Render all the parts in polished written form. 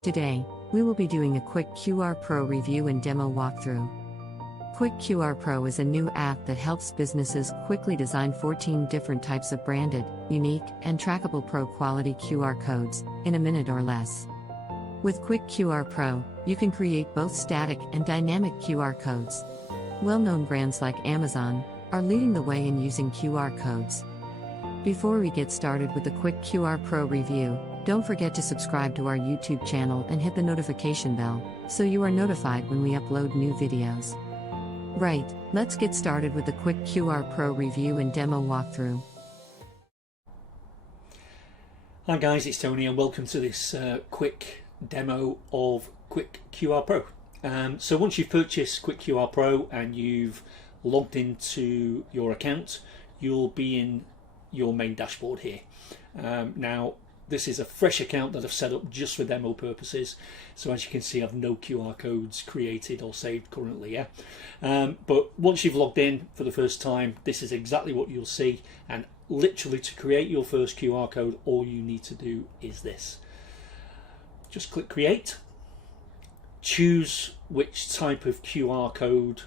Today, we will be doing a QuickQRPro review and demo walkthrough. QuickQRPro is a new app that helps businesses quickly design 14 different types of branded, unique, and trackable pro quality QR codes in a minute or less. With QuickQRPro, you can create both static and dynamic QR codes. Well-known brands like Amazon are leading the way in using QR codes. Before we get started with the QuickQRPro review, don't forget to subscribe to our YouTube channel and hit the notification bell, so you are notified when we upload new videos. Right, let's get started with the QuickQRPro review and demo walkthrough. Hi guys, it's Tony and welcome to this quick demo of QuickQRPro. So once you've purchased QuickQRPro and you've logged into your account, you'll be in your main dashboard here. Now, this is a fresh account that I've set up just for demo purposes. So as you can see, I've no QR codes created or saved currently. But once you've logged in for the first time, this is exactly what you'll see. And literally to create your first QR code, all you need to do is this. Just click create. Choose which type of QR code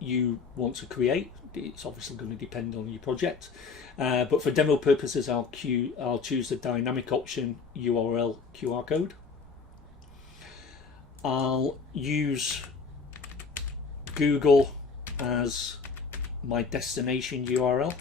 you want to create. It's obviously going to depend on your project, but for demo purposes I'll choose the dynamic option URL QR code. I'll use Google as my destination URL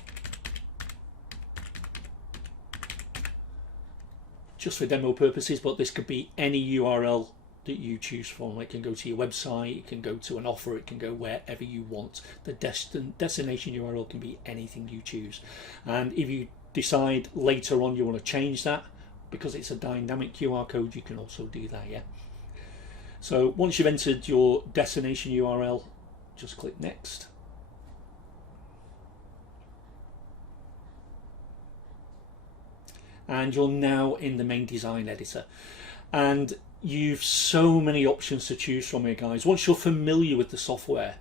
just for demo purposes, but this could be any URL that you choose from. It can go to your website, it can go to an offer, it can go wherever you want. The destination URL can be anything you choose. And if you decide later on you want to change that, because it's a dynamic QR code, you can also do that, yeah? So once you've entered your destination URL, just click next. And you're now in the main design editor. And you've so many options to choose from here, guys. Once you're familiar with the software,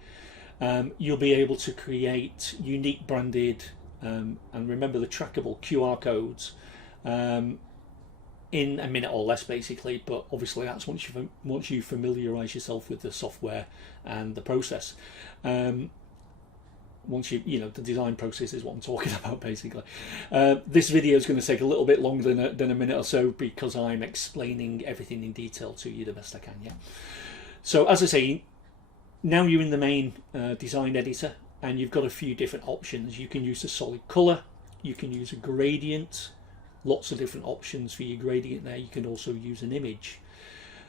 you'll be able to create unique branded and remember the trackable QR codes in a minute or less, basically. But obviously that's once you familiarize yourself with the software and the process. Once the design process is what I'm talking about, basically. This video is going to take a little bit longer than a minute or so because I'm explaining everything in detail to you the best I can, yeah? So as I say, now you're in the main design editor and you've got a few different options. You can use a solid color, you can use a gradient, lots of different options for your gradient there. You can also use an image.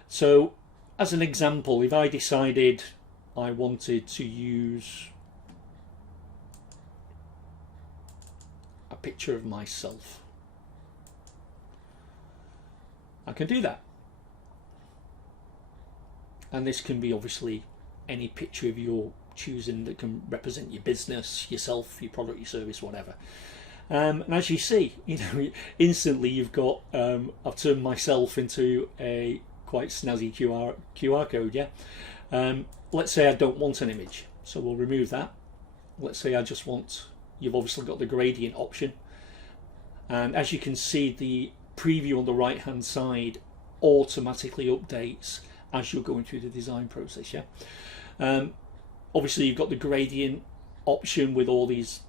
So as an example, if I decided I wanted to use a picture of myself, I can do that. And this can be obviously any picture of your choosing that can represent your business, yourself, your product, your service, whatever. And as you see, instantly you've got I've turned myself into a quite snazzy QR code, yeah? Let's say I don't want an image, so we'll remove that. Let's say I just want, you've obviously got the gradient option, and as you can see, the preview on the right hand side automatically updates as you're going through the design process, yeah? Obviously you've got the gradient option with all these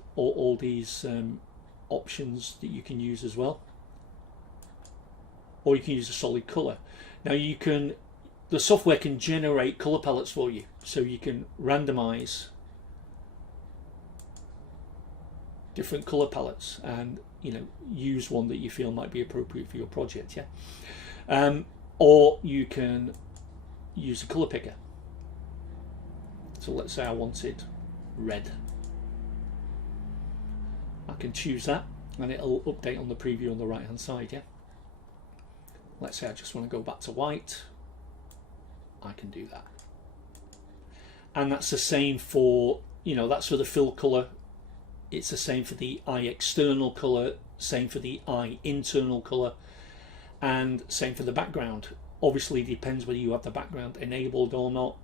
options that you can use as well, or you can use a solid color. Now the software can generate color palettes for you, so you can randomize different color palettes and use one that you feel might be appropriate for your project, yeah? Or you can use a color picker. So let's say I wanted red. I can choose that and it'll update on the preview on the right hand side, yeah? Let's say I just want to go back to white. I can do that. And that's the same for, that's for the fill color. It's the same for the eye external color, same for the eye internal color, and same for the background. Obviously it depends whether you have the background enabled or not.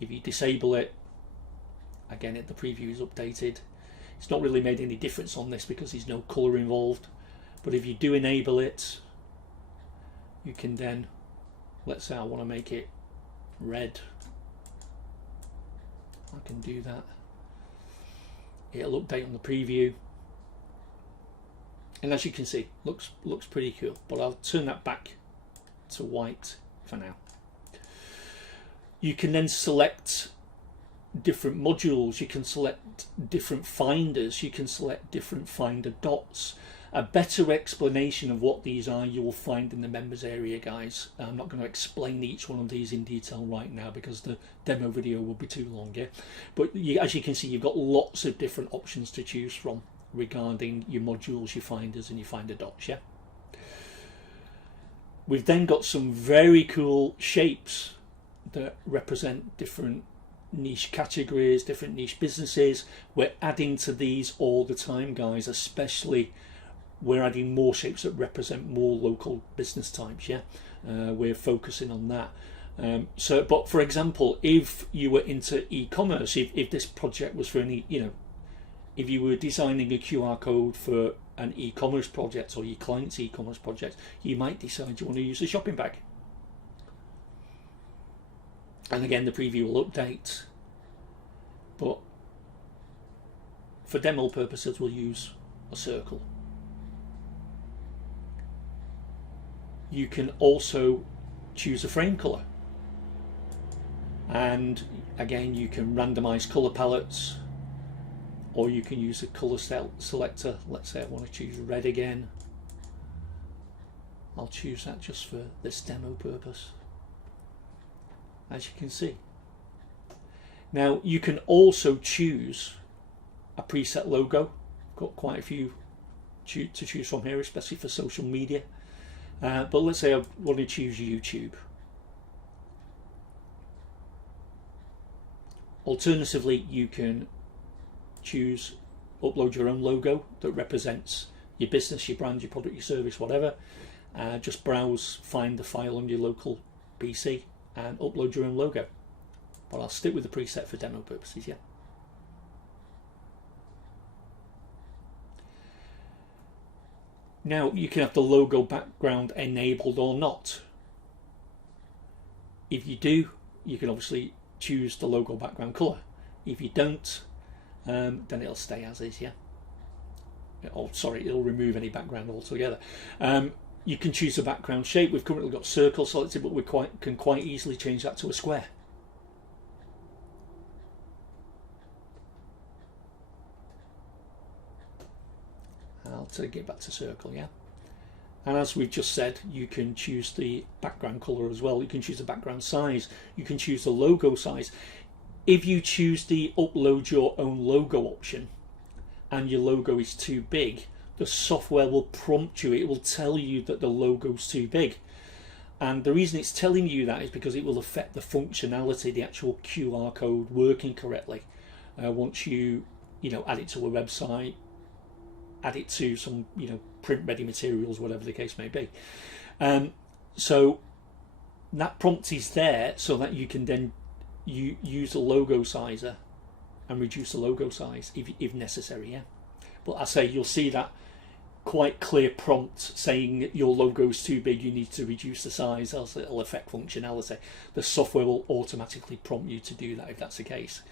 If you disable it, again, the preview is updated. It's not really made any difference on this because there's no color involved, but if you do enable it, you can then let's say I want to make it red, I can do that. It'll update on the preview, and as you can see, looks pretty cool. But I'll turn that back to white for now. You can then select different modules, you can select different finders, you can select different finder dots. A better explanation of what these are you will find in the members area, guys. I'm not going to explain each one of these in detail right now because the demo video will be too long, yeah? But as you can see, you've got lots of different options to choose from regarding your modules, your finders and your finder dots, yeah? We've then got some very cool shapes that represent different niche categories, different niche businesses. We're adding to these all the time, guys, especially we're adding more shapes that represent more local business types, yeah? We're focusing on that. But for example, if you were into e-commerce, if this project was for any, you know, if you were designing a QR code for an e-commerce project or your client's e-commerce project, you might decide you want to use a shopping bag. And again, the preview will update, but for demo purposes, we'll use a circle. You can also choose a frame color, and again, you can randomize color palettes, or you can use a color selector. Let's say I want to choose red again. I'll choose that just for this demo purpose, as you can see. Now you can also choose a preset logo. Got quite a few to choose from here, especially for social media. But let's say I want to choose YouTube. Alternatively, you can choose upload your own logo that represents your business, your brand, your product, your service, whatever. Just browse, find the file on your local PC and upload your own logo. But I'll stick with the preset for demo purposes, yeah. Now you can have the logo background enabled or not. If you do, you can obviously choose the logo background color. If you don't, then it'll stay as is, yeah. Oh, sorry, it'll remove any background altogether. You can choose a background shape. We've currently got circle selected, but we can quite easily change that to a square. I'll get back to circle, yeah. And as we've just said, you can choose the background color as well. You can choose the background size. You can choose the logo size. If you choose the upload your own logo option and your logo is too big, the software will prompt you. It will tell you that the logo's too big. And the reason it's telling you that is because it will affect the functionality, the actual QR code working correctly. Once you add it to a website, add it to some print ready materials, whatever the case may be. So that prompt is there so that you can then use a logo sizer and reduce the logo size if necessary, yeah. But I say you'll see that quite clear prompt saying your logo is too big, you need to reduce the size, else it'll affect functionality. The software will automatically prompt you to do that if that's the case.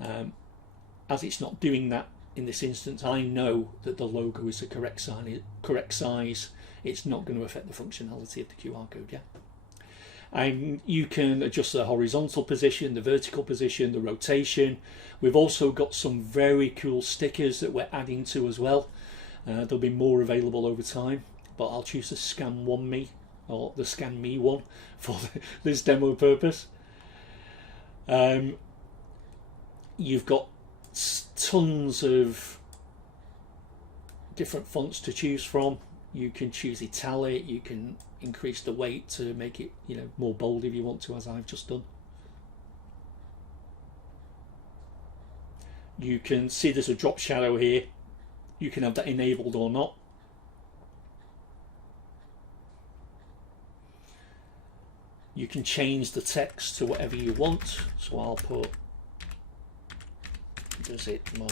As it's not doing that in this instance, I know that the logo is the correct size. It's not going to affect the functionality of the QR code, yeah. And you can adjust the horizontal position, the vertical position, the rotation. We've also got some very cool stickers that we're adding to as well. There'll be more available over time, but I'll choose the Scan Me or the Scan Me one for this demo purpose. You've got tons of different fonts to choose from. You can choose italic, you can increase the weight to make it more bold if you want to, as I've just done. You can see there's a drop shadow here. You can have that enabled or not. You can change the text to whatever you want. So I'll put visit my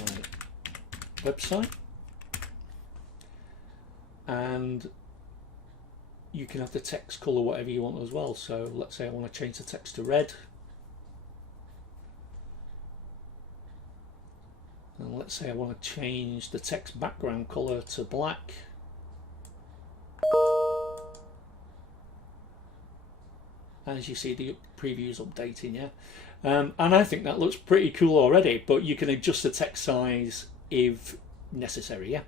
website, and you can have the text color whatever you want as well. So let's say I want to change the text to red, and let's say I want to change the text background color to black. As you see, the preview is updating, yeah. And I think that looks pretty cool already, but you can adjust the text size if necessary, yeah.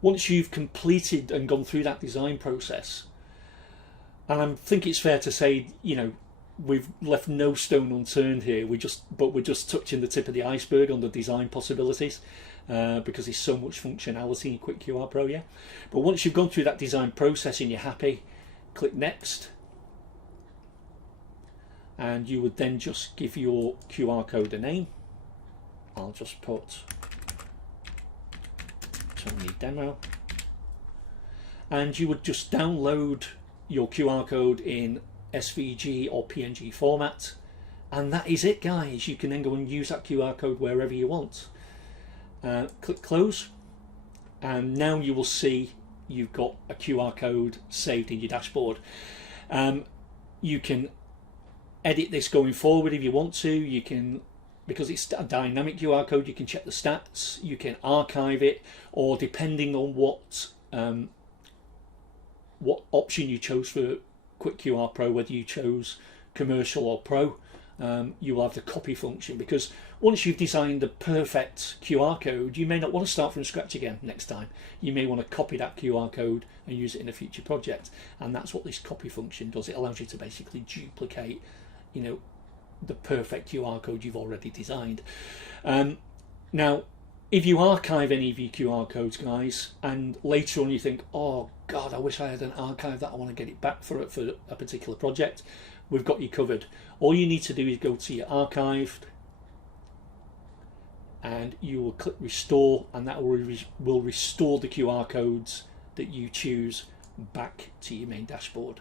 Once you've completed and gone through that design process, and I think it's fair to say, you know, we've left no stone unturned here. We're just touching the tip of the iceberg on the design possibilities, because there's so much functionality in QuickQRPro, yeah. But once you've gone through that design process and you're happy, click next. And you would then just give your QR code a name. I'll just put Tony Demo. And you would just download your QR code in SVG or PNG format. And that is it, guys. You can then go and use that QR code wherever you want. Click close. And now you will see you've got a QR code saved in your dashboard. You can edit this going forward if you want to. You can, because it's a dynamic QR code, you can check the stats, you can archive it, or depending on what option you chose for QuickQRPro, whether you chose commercial or pro, you will have the copy function, because once you've designed the perfect QR code, you may not want to start from scratch again next time. You may want to copy that QR code and use it in a future project, and that's what this copy function does. It allows you to basically duplicate, you know, the perfect QR code you've already designed. Now, if you archive any of your QR codes, guys, and later on you think, oh God, I wish I had an archive that, I want to get it back for a particular project, we've got you covered. All you need to do is go to your archived, and you will click restore, and that will restore the QR codes that you choose back to your main dashboard.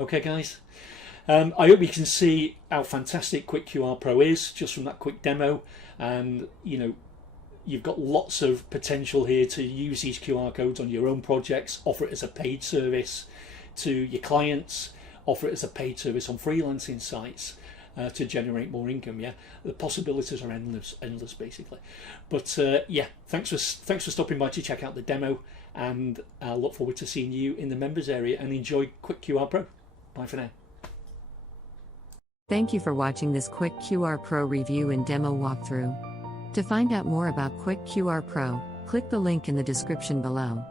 Okay, guys. I hope you can see how fantastic QuickQRPro is just from that quick demo, and you know, you've got lots of potential here to use these QR codes on your own projects, offer it as a paid service to your clients, offer it as a paid service on freelancing sites to generate more income. Yeah, the possibilities are endless basically. But yeah, thanks for stopping by to check out the demo, and I look forward to seeing you in the members area, and enjoy QuickQRPro. Bye for now. Thank you for watching this QuickQRPro review and demo walkthrough. To find out more about QuickQRPro, click the link in the description below.